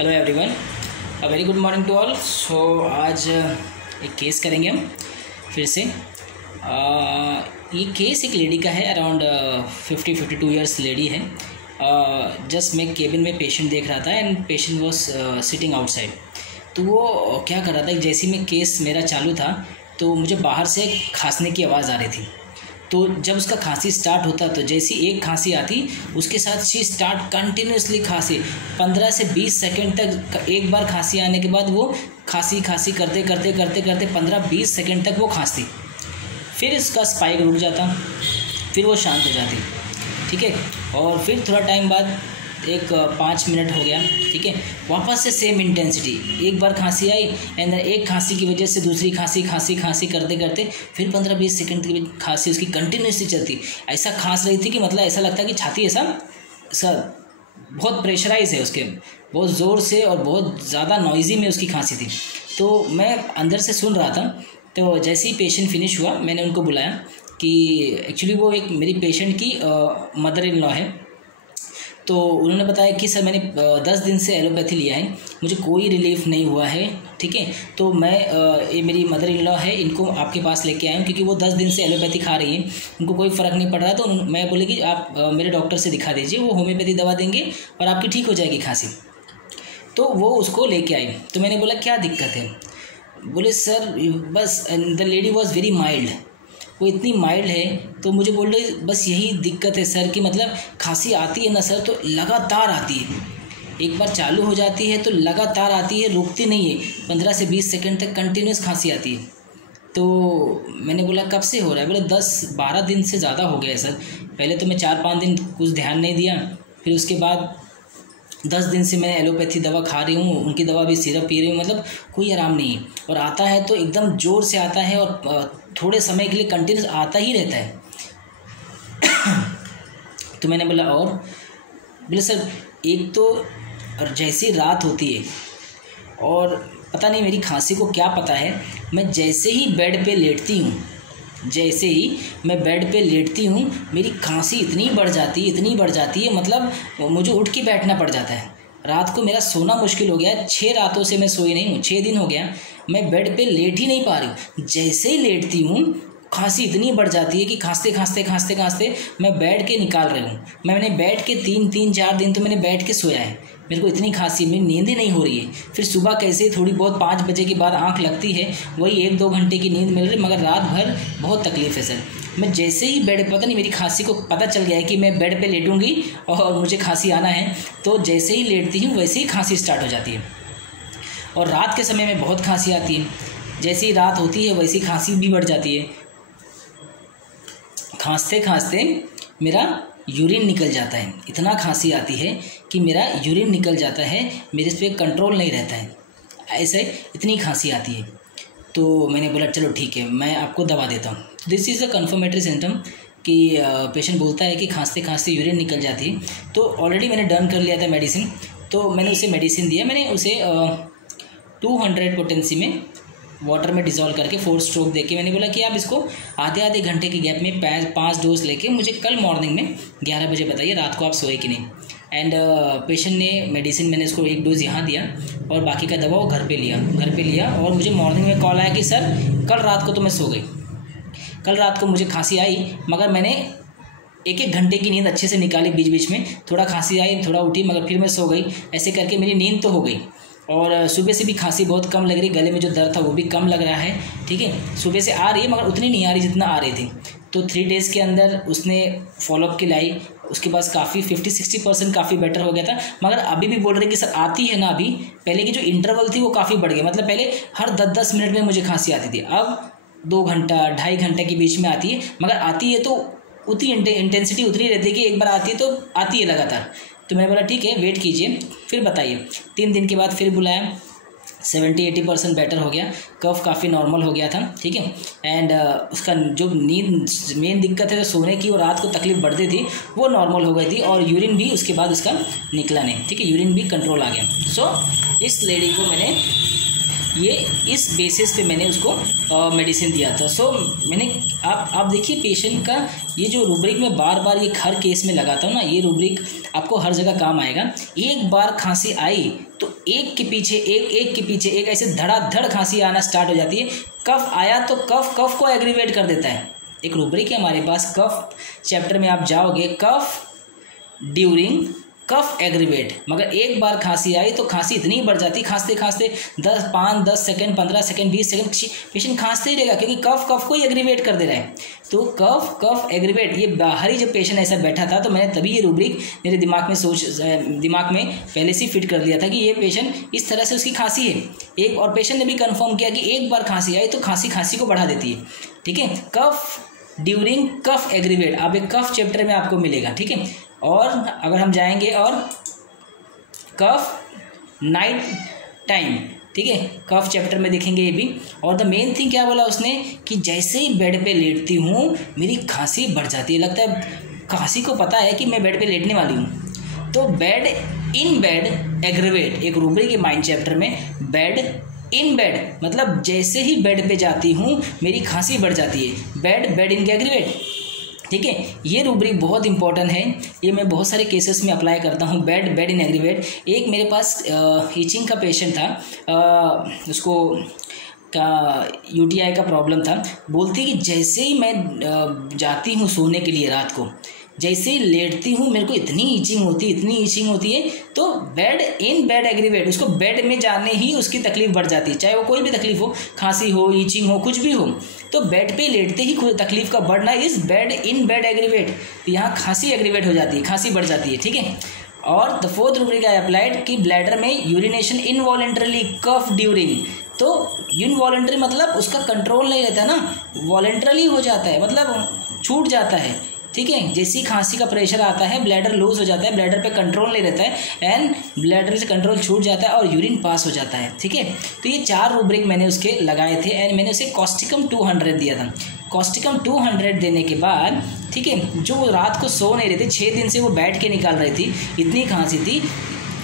Hello everyone, a very good morning to all. So आज एक case करेंगे हम फिर से। ये केस एक लेडी का है, अराउंड 50-52 ईयर्स लेडी है। जस्ट मैं केबिन में पेशेंट देख रहा था and patient was sitting outside. तो वो क्या कर रहा था, जैसे ही मैं केस मेरा चालू था तो मुझे बाहर से खांसने की आवाज़ आ रही थी। तो जब उसका खांसी स्टार्ट होता तो जैसी एक खांसी आती उसके साथ शी स्टार्ट कंटिन्यूसली खांसी 15 से 20 सेकंड तक। एक बार खांसी आने के बाद वो खांसी करते करते 15-20 सेकंड तक वो खांसती। फिर इसका स्पाइक रुक जाता, फिर वो शांत हो जाती, ठीक है। और फिर थोड़ा टाइम बाद एक 5 मिनट हो गया, ठीक है, वापस से सेम इंटेंसिटी। एक बार खांसी आई एंड एक खांसी की वजह से दूसरी खांसी करते करते फिर 15-20 सेकंड की खांसी उसकी कंटिन्यूसली चलती। ऐसा खांस रही थी कि मतलब ऐसा लगता कि छाती ऐसा बहुत प्रेशराइज है उसके, बहुत ज़ोर से और बहुत ज़्यादा नॉइज़ी में उसकी खांसी थी। तो मैं अंदर से सुन रहा था। तो जैसे ही पेशेंट फिनिश हुआ मैंने उनको बुलाया कि एक्चुअली वो एक मेरी पेशेंट की मदर इन लॉ है। तो उन्होंने बताया कि सर मैंने 10 दिन से एलोपैथी लिया है, मुझे कोई रिलीफ नहीं हुआ है, ठीक है। तो मैं ये मेरी मदर इन लॉ है, इनको आपके पास लेके आया हूँ क्योंकि वो 10 दिन से एलोपैथी खा रही हैं, उनको कोई फ़र्क नहीं पड़ रहा। तो मैं बोले कि आप मेरे डॉक्टर से दिखा दीजिए, वो होम्योपैथी दवा देंगे और आपकी ठीक हो जाएगी खांसी। तो वो उसको लेके आई। तो मैंने बोला क्या दिक्कत है? बोले सर बस the lady was very mild, वो इतनी माइल्ड है। तो मुझे बोल रहे बस यही दिक्कत है सर कि मतलब खांसी आती है ना सर तो लगातार आती है, एक बार चालू हो जाती है तो लगातार आती है, रुकती नहीं है, 15 से 20 सेकंड तक कंटिन्यूस खांसी आती है। तो मैंने बोला कब से हो रहा है? बोले 10-12 दिन से ज़्यादा हो गया है सर। पहले तो मैं 4-5 दिन कुछ ध्यान नहीं दिया, फिर उसके बाद 10 दिन से मैं एलोपैथी दवा खा रही हूँ, उनकी दवा भी सिरप पी रही हूँ, मतलब कोई आराम नहीं है। और आता है तो एकदम ज़ोर से आता है और थोड़े समय के लिए कंटिन्यूस आता ही रहता है। तो मैंने बोला और? बोले सर एक तो और जैसी रात होती है और पता नहीं मेरी खांसी को क्या पता है, मैं जैसे ही बेड पे लेटती हूँ मेरी खांसी इतनी बढ़ जाती है, मतलब मुझे उठ के बैठना पड़ जाता है। रात को मेरा सोना मुश्किल हो गया, 6 रातों से मैं सोई नहीं हूँ, 6 दिन हो गया मैं बेड पे लेट ही नहीं पा रही हूँ। जैसे ही लेटती हूँ खांसी इतनी बढ़ जाती है कि खांसते मैं बैठ के निकाल रही हूँ। मैंने बैठ के 3-4 दिन तो मैंने बैठ के सोया है, मेरे को इतनी खांसी, मेरी नींद ही नहीं हो रही है। फिर सुबह कैसे थोड़ी बहुत 5 बजे के बाद आंख लगती है, वही 1-2 घंटे की नींद मिल रही, मगर रात भर बहुत तकलीफ है सर। मैं जैसे ही बेड, पता नहीं मेरी खांसी को पता चल गया है कि मैं बेड पे लेटूंगी और मुझे खांसी आना है, तो जैसे ही लेटती हूँ वैसे ही खांसी स्टार्ट हो जाती है। और रात के समय में बहुत खांसी आती है, जैसे ही रात होती है वैसी खांसी भी बढ़ जाती है। खांसते मेरा यूरिन निकल जाता है, इतना खांसी आती है कि मेरा यूरिन निकल जाता है, मेरे पे कंट्रोल नहीं रहता है, ऐसे इतनी खांसी आती है। तो मैंने बोला चलो ठीक है मैं आपको दवा देता हूँ। This is a confirmatory symptom कि पेशेंट बोलता है कि खांसते यूरिन निकल जाती है। तो ऑलरेडी मैंने डन कर लिया था मेडिसिन, तो मैंने उसे मेडिसिन दिया। मैंने उसे 200 पोटेंसी में वाटर में डिज़ोल्व करके 4 स्ट्रोक देके मैंने बोला कि आप इसको आधे घंटे के गैप में 5 डोज लेके मुझे कल मॉर्निंग में 11 बजे बताइए रात को आप सोए कि नहीं। एंड पेशेंट ने मेडिसिन, मैंने इसको 1 डोज यहाँ दिया और बाकी का दवा वो घर पे लिया। और मुझे मॉर्निंग में कॉल आया कि सर कल रात को तो मैं सो गई, कल रात को मुझे खांसी आई मगर मैंने 1-1 घंटे की नींद अच्छे से निकाली, बीच में थोड़ा खांसी आई, थोड़ा उठी, मगर फिर मैं सो गई। ऐसे करके मेरी नींद तो हो गई और सुबह से भी खांसी बहुत कम लग रही, गले में जो दर्द था वो भी कम लग रहा है, ठीक है। सुबह से आ रही है मगर उतनी नहीं आ रही जितना आ रही थी। तो 3 डेज़ के अंदर उसने फॉलोअप की लाई, उसके पास काफ़ी 50-60% काफ़ी बेटर हो गया था। मगर अभी भी बोल रहे कि सर आती है ना, अभी पहले की जो इंटरवल थी वो काफ़ी बढ़ गई, मतलब पहले हर 10-10 मिनट में मुझे खांसी आती थी, अब 2 घंटा 2.5 घंटे के बीच में आती है। मगर आती है तो उतनी इंटेंसिटी उतनी रहती है कि एक बार आती है तो आती है लगातार। तो मैंने बोला ठीक है वेट कीजिए फिर बताइए। 3 दिन के बाद फिर बुलाया, 70-80% बेटर हो गया, कफ काफ़ी नॉर्मल हो गया था, ठीक है। एंड उसका जो नींद मेन दिक्कत है जो सोने की और रात को तकलीफ बढ़ती थी वो नॉर्मल हो गई थी। और यूरिन भी उसके बाद उसका निकला नहीं, ठीक है, यूरिन भी कंट्रोल आ गया। सो इस लेडी को मैंने ये इस बेसिस पे मैंने उसको मेडिसिन दिया था। सो मैंने आप देखिए पेशेंट का ये जो रूब्रिक में बार बार ये हर केस में लगाता हूँ ना, ये रूब्रिक आपको हर जगह काम आएगा। एक बार खांसी आई तो एक के पीछे एक ऐसे धड़ाधड़ खांसी आना स्टार्ट हो जाती है। कफ आया तो कफ को एग्रीवेट कर देता है। एक रूब्रिक है हमारे पास, कफ चैप्टर में आप जाओगे, कफ ड्यूरिंग कफ एग्रीवेट। मगर एक बार खांसी आई तो खांसी इतनी बढ़ जाती, खांसते 10 सेकंड 15 सेकंड 20 सेकंड पेशेंट खांसते ही रहेगा, क्योंकि कफ को ही एग्रीवेट कर दे रहा है। तो कफ एग्रीवेट, ये बाहर ही जब पेशेंट ऐसा बैठा था तो मैंने तभी ये रूब्रिक मेरे दिमाग में पहले से फिट कर लिया था कि ये पेशेंट इस तरह से उसकी खांसी है। एक और पेशेंट ने भी कंफर्म किया कि एक बार खांसी आई तो खांसी को बढ़ा देती है। ठीक है, कफ ड्यूरिंग कफ एग्रीवेट आप एक कफ चैप्टर में आपको मिलेगा। ठीक है, और अगर हम जाएंगे और कफ नाइट टाइम, ठीक है, कफ चैप्टर में देखेंगे ये भी। और द मेन थिंग क्या बोला उसने कि जैसे ही बेड पे लेटती हूँ मेरी खांसी बढ़ जाती है। लगता है खांसी को पता है कि मैं बेड पे लेटने वाली हूँ। तो बेड इन बेड एग्रीवेट, एक रूब्रिक के माइंड चैप्टर में, बेड इन बेड मतलब जैसे ही बेड पे जाती हूँ मेरी खांसी बढ़ जाती है। Bed in aggravate. ठीक है, ये रूब्रिक बहुत इंपॉर्टेंट है, ये मैं बहुत सारे केसेस में अप्लाई करता हूँ। Bed in aggravate. एक मेरे पास ईचिंग का पेशेंट था, उसको UTI का प्रॉब्लम था। बोलती कि जैसे ही मैं जाती हूँ सोने के लिए रात को, जैसे ही लेटती हूँ मेरे को इतनी ईचिंग होती है। तो बेड इन बेड एग्रीवेट, उसको बेड में जाने ही उसकी तकलीफ बढ़ जाती है, चाहे वो कोई भी तकलीफ हो, खांसी हो, ईचिंग हो, कुछ भी हो। तो बेड पे लेटते ही तकलीफ का बढ़ना इस बेड इन बेड एग्रीवेट। तो यहाँ खांसी एग्रीवेट हो जाती है, खांसी बढ़ जाती है। ठीक है, और the fourth rubric I applied कि ब्लैडर में यूरिनेशन इनवॉलेंटरली कफ ड्यूरिंग। तो इनवॉलेंटरी मतलब उसका कंट्रोल नहीं रहता ना, वॉलेंटरली हो जाता है, मतलब छूट जाता है। ठीक है, जैसी खांसी का प्रेशर आता है ब्लैडर लूज हो जाता है, ब्लैडर पे कंट्रोल नहीं रहता है एंड ब्लैडर से कंट्रोल छूट जाता है और यूरिन पास हो जाता है। ठीक है, तो ये 4 रूब्रिक मैंने उसके लगाए थे एंड मैंने उसे कॉस्टिकम 200 दिया था। कॉस्टिकम 200 देने के बाद, ठीक है, जो रात को सो नहीं रही थी, 6 दिन से वो बैठ के निकाल रही थी, इतनी खांसी थी,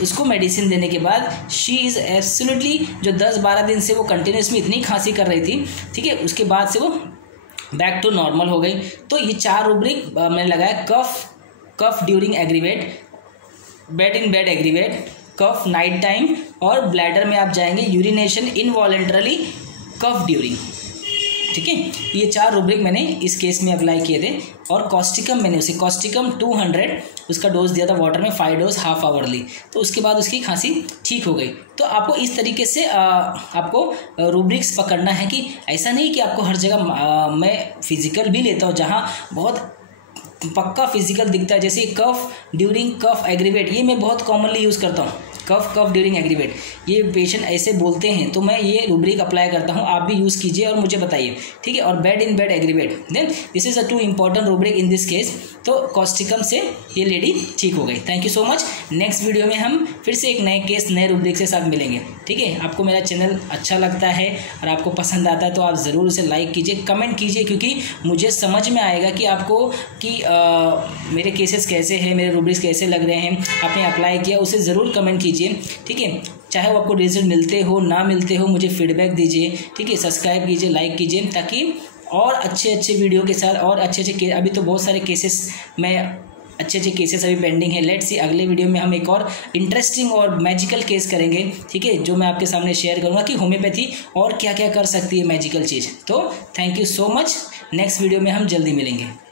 उसको मेडिसिन देने के बाद शी इज़ एब्सोल्युटली, जो 10-12 दिन से वो कंटिन्यूस में इतनी खांसी कर रही थी, ठीक है, उसके बाद से वो बैक टू नॉर्मल हो गई। तो ये 4 रूब्रिक मैंने लगाया, cough during aggravate, bed in bed aggravate, cough night time, और ब्लैडर में आप जाएंगे यूरिनेशन इनवॉलेंटरली कफ ड्यूरिंग। ठीक है, ये 4 रूब्रिक मैंने इस केस में अप्लाई किए थे। और कॉस्टिकम मैंने उसे कॉस्टिकम 200 उसका डोज दिया था वाटर में, 5 डोज हाफ आवरली। तो उसके बाद उसकी खांसी ठीक हो गई। तो आपको इस तरीके से आपको रूब्रिक्स पकड़ना है कि ऐसा नहीं कि आपको हर जगह मैं फिजिकल भी लेता हूँ जहाँ बहुत पक्का फिजिकल दिखता है, जैसे कफ ड्यूरिंग कफ एग्रीवेट, ये मैं बहुत कॉमनली यूज़ करता हूँ, कफ ड्यूरिंग एग्रीवेट। ये पेशेंट ऐसे बोलते हैं तो मैं ये रूब्रिक अप्लाई करता हूँ, आप भी यूज़ कीजिए और मुझे बताइए। ठीक है, और bed in bed aggravate, then this is a 2 important rubric in this case. तो कॉस्टिकम से ये लेडी ठीक हो गई। Thank you so much. Next video में हम फिर से एक नए केस, नए रूब्रिक के साथ मिलेंगे। ठीक है, आपको मेरा चैनल अच्छा लगता है और आपको पसंद आता है तो आप ज़रूर उसे लाइक कीजिए, कमेंट कीजिए, क्योंकि मुझे समझ में आएगा कि आपको कि मेरे केसेस कैसे हैं, मेरे रूब्रिक्स कैसे लग रहे हैं, आपने अप्लाई किया, उसे ज़रूर कमेंट कीजिए। ठीक है, चाहे वो आपको रिजल्ट मिलते हो ना मिलते हो, मुझे फीडबैक दीजिए। ठीक है, सब्सक्राइब कीजिए, लाइक कीजिए, ताकि और अच्छे वीडियो के साथ और अच्छे अभी तो बहुत सारे केसेस में अच्छे केसेस अभी पेंडिंग है। लेट्स सी अगले वीडियो में हम एक और इंटरेस्टिंग और मैजिकल केस करेंगे। ठीक है, जो मैं आपके सामने शेयर करूँगा कि होम्योपैथी और क्या क्या कर सकती है मैजिकल चीज़। तो thank you so much. Next video में हम जल्दी मिलेंगे।